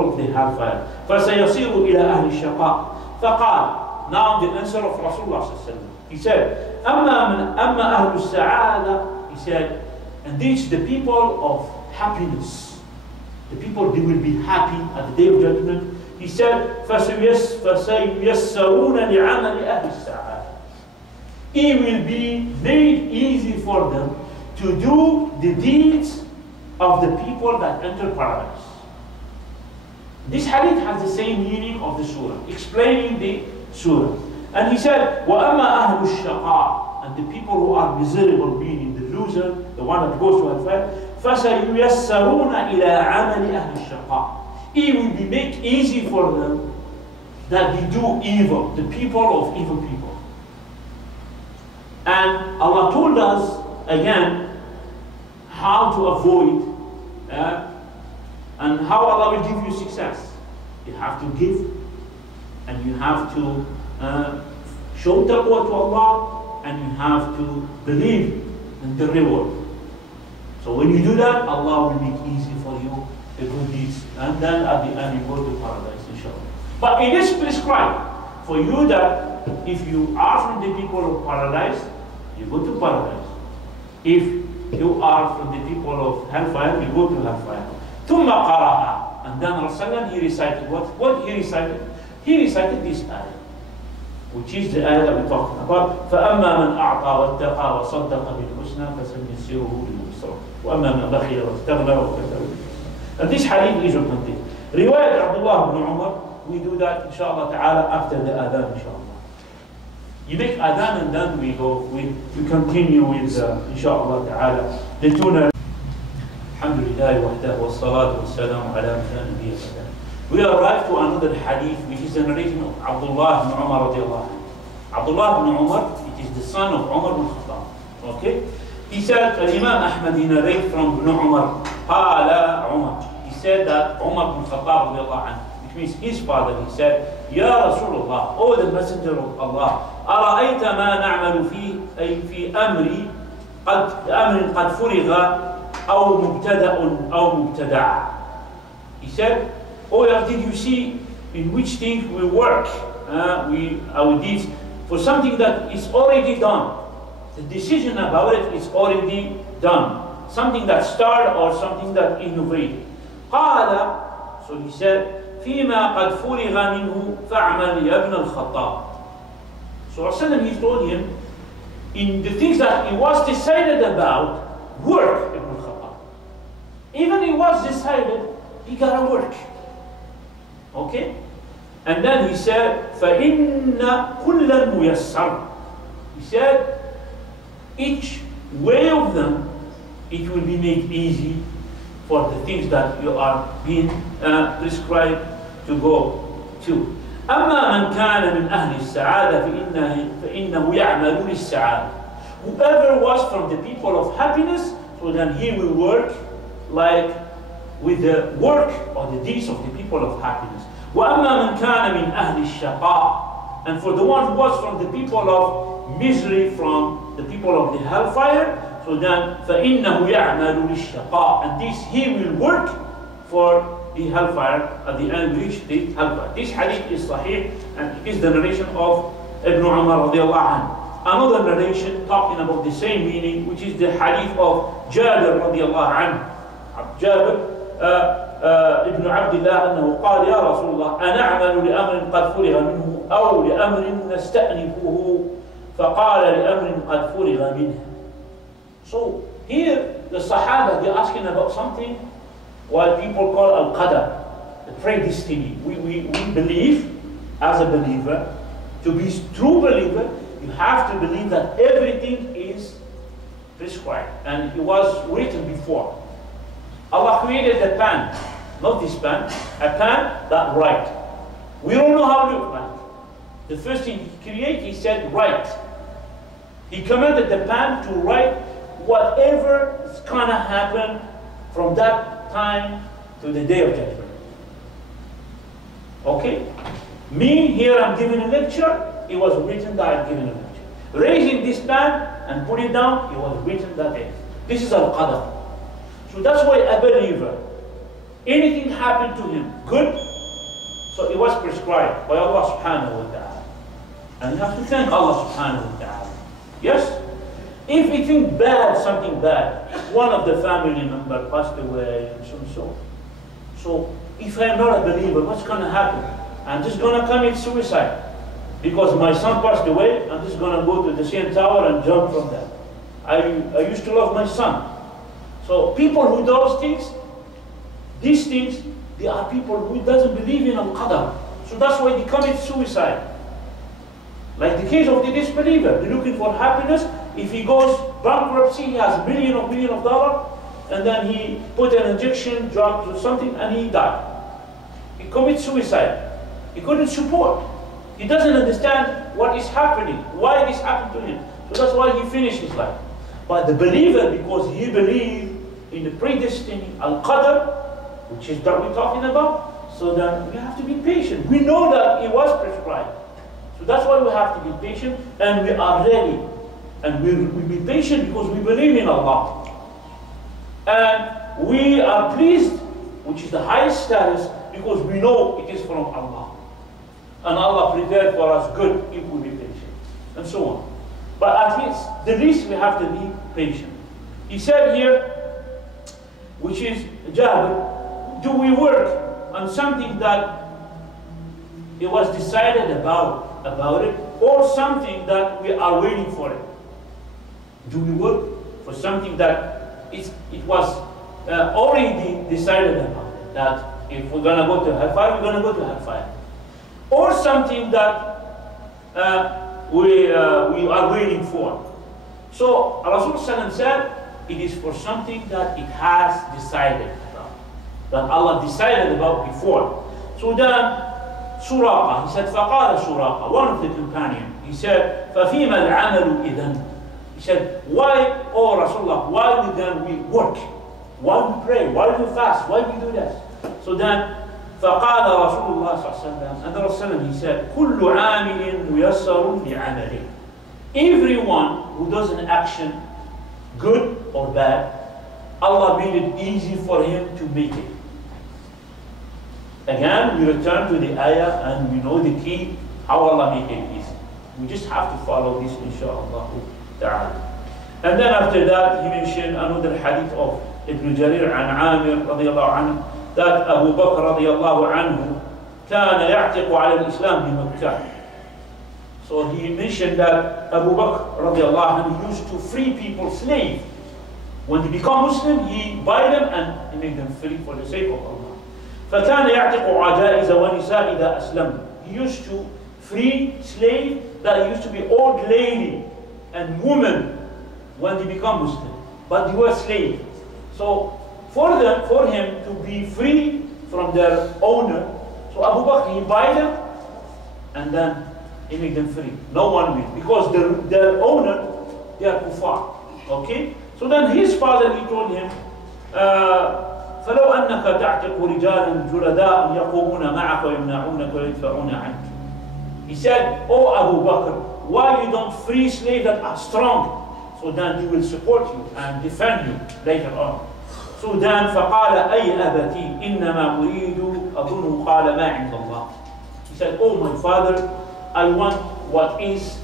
of the hellfire. فَسَيَسِرُ إِلَى أَهْلِ الشَّقَاءِ فَقَالَ. Now the answer of Rasulullah sallallahu alaihi wasallam. He said, أَمَّا أَهْلُ السَّعَادَةِ. He said, and these the people of happiness. The people, they will be happy at the day of judgment. He said, فَسَيُيَسَّرُونَ لِعَمَلِ أَهْلِ السَّعَادَةِ. It will be made easy for them to do the deeds of the people that enter paradise. This hadith has the same meaning of the surah, explaining the surah. And he said, وَأَمَّا أَهْلُ الشَّقَاءِ. And the people who are miserable, meaning the loser, the one that goes to hellfire, فَسَيُيَسَّرُونَ إِلَىٰ عَمَلِ أَهْلِ الشَّقَاءِ. It will be made easy for them that they do evil, the people of evil people. And Allah told us again how to avoid and how Allah will give you success. You have to give, and you have to show taqwa to Allah, and you have to believe in the reward. So when you do that, Allah will make easy for you the good deeds, and then at the end you go to paradise, inshallah. But it is prescribed for you that if you are from the people of paradise, you go to paradise. If you are from the people of hellfire, you go to hellfire. ثُمَّ قَرَأَ. And then Rasulullah, he recited what he recited? He recited this ayah, which is the ayah that we're talking about. فَأَمَّا مَنْ أَعْطَى وَاتَّقَى وَصَدَّقَ بِالْحُسْنَى فَسَنُيَسِّرُهُ لِلْيُسْرَى وَأَمَّا مَنْ بَخِلَ وَاسْتَغْنَى وَكَذَّبَ. And this hadith is authentic. Riwayat Abdullah ibn Umar, we do that inshallah ta'ala after the adhan inshallah. You make adhan and then we continue with inshallah ta'ala the tuna. Alhamdulillah wahdahu wassalatu wassalamu ala man nabiyya ba'dah. We arrive to another hadith, which is the narration of Abdullah ibn Umar radiallahu anhu. Abdullah ibn Umar, it is the son of Umar ibn Khattab. Okay? He said, Imam Ahmad, he narrated from Ibn Umar, Qala Umar. He said that Umar ibn Khattab radiallahu anhu, which means his father, he said, Ya Rasulullah, O the Messenger of Allah, أرأيت ما نعمل فيه أي في أمر قد فرغ أو مبتدأ أو مبتدع. He said, oh, did you see in which things we work, our deeds, for something that is already done? The decision about it is already done. Something that started or something that innovated. قال, so he said, فيما قد فرغ منه فاعمل يا ابن الخطاب. So Rasulullah, he told him, in the things that it was decided about, work, Ibn al-Khattab. Even it was decided, he gotta work. Okay? And then he said, فَإِنَّ كُلًّا مُيَسَّرٌ. He said, each way of them, it will be made easy for the things that you are being prescribed to go to. أما من كان من أهل السعادة فإنه يعمل للسعادة. Whoever was from the people of happiness, so then he will work like with the work or the deeds of the people of happiness. وأما من كان من أهل الشقاء. And for the one who was from the people of misery, from the people of the hellfire, so then فإنه يعمل للشقاء. And this he will work for the hellfire at the end reach the hellfire. This hadith is sahih and it is the narration of Ibn Umar radiallahu anhu. Another narration talking about the same meaning, which is the hadith of Jabir radiallahu anhu. Jabir ibn Abdullah أنه قال يا رسول الله أنعمل لأمر قد فرغ منه أو لأمر نستأنفه فقال لأمر قد فرغ منه. So here the Sahaba, they're asking about something what people call al-qadar, the predestiny. We believe, as a believer, to be a true believer, you have to believe that everything is prescribed and it was written before. Allah created a pen, not this pen, a pen that writes. We don't know how it looks like. The first thing He created, He said, write. He commanded the pen to write whatever is gonna happen from that time to the day of judgment. Okay? Me, here I'm giving a lecture, it was written that I'm giving a lecture. Raising this pen and put it down, it was written that day. This is al-qadar. So that's why a believer, anything happened to him, good, so it was prescribed by Allah subhanahu wa ta'ala. And you have to thank Allah subhanahu wa ta'ala. Yes? If you think bad, something bad, one of the family members passed away and so. So if I'm not a believer, what's going to happen? I'm just going to commit suicide. Because my son passed away, I'm just going to go to the CN Tower and jump from there. I used to love my son. So people who do those things, these things, they are people who doesn't believe in al-qadar. So that's why they commit suicide. Like the case of the disbeliever, they're looking for happiness. If he goes bankruptcy, he has million of dollars, and then he put an injection, drugs or something, and he died. He commits suicide. He couldn't support. He doesn't understand what is happening, why this happened to him. So that's why he finished his life. But the believer, because he believed in the predestiny, al-qadr, which is what we're talking about, so then we have to be patient. We know that it was prescribed. So that's why we have to be patient, and we are ready. And we'll be patient because we believe in Allah. And we are pleased, which is the highest status, because we know it is from Allah. And Allah prepared for us good if we be patient, and so on. But at least we have to be patient. He said here, which is Jabir, do we work on something that it was decided about it, or something that we are waiting for it? Do we work for something that it was already decided about it, that if we're going to go to hellfire, we're going to go to hellfire? Or something that we are waiting for. So Rasulullah said, it is for something that it has decided about, that Allah decided about before. So then Surah, he said, فَقَالَ Surah, one of the companions, he said, فَفِيمَ الْعَمَلُ إِذَنْ? He said, why, oh Rasulullah, why then we work? Why we pray? Why we fast? Why we do this? So then فقال رسول الله صلى الله عليه وسلم, and the Rasul, he said, كل عامل ميسر لعمله. Everyone who does an action, good or bad, Allah made it easy for him to make it. Again, we return to the ayah and we know the key, how Allah made it easy. We just have to follow this, inshaAllah ta'ala. And then after that, he mentioned another hadith of Ibn Jarir and Amir radiallahu anhu, that Abu Bakr radiallahu anhu كان يعتق على الإسلام بمكة. So he mentioned that Abu Bakr radiallahu anhu used to free people slave. When they become Muslim, he buy them and he make them free for the sake of Allah. فكان يعتق عجائز ونساء إذا أسلم. He used to free slave that used to be old lady and woman when they become Muslim, but they were slaves. So for him to be free from their owner, so Abu Bakr, he buy them and then he make them free. No one will, because their owner, they are kuffar. Okay? So then his father, he told him, فلو أنك تعتق رجالا جلداء يقومون معك ويمنعونك ويدفعون عنك. He said, oh Abu Bakr, why you don't free slaves that are strong? So then he will support you and defend you later on. So then فقال أي أبتي إنما أريد أظن قال ما عند الله. He said, oh my father, I want what is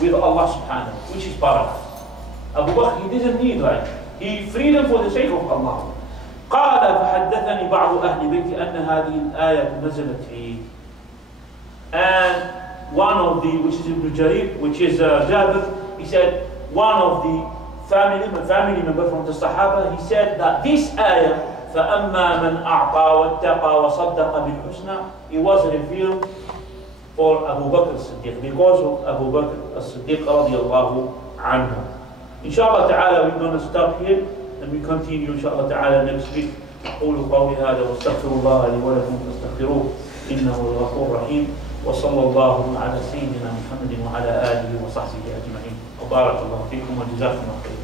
with Allah subhanahu, which is paradise. Abu Bakr, he didn't need he freed them for the sake of Allah. قال فحدثني بعض أهل بيتي أن هذه الآية نزلت فيه. And one of the, which is Ibn Jarir, which is Jabir, he said, one of the family member from the Sahaba, he said that this ayah, فَأَمَّا مَنْ أَعْطَى وَاتَّقَى وَصَدَّقَ بِالْحُسْنَى, it was revealed for Abu Bakr as-Siddiq, because of Abu Bakr as-Siddiq radiallahu anhu. Inshallah ta'ala, we're going to stop here and we continue inshallah ta'ala next week. قولوا قولي هذا واستغفر الله لي ولكم فاستغفروه إنه الغفور الرحيم وصلى الله على سيدنا محمد وعلى آله وصحبه أجمعين وبارك الله فيكم وجزاكم الله خيرا.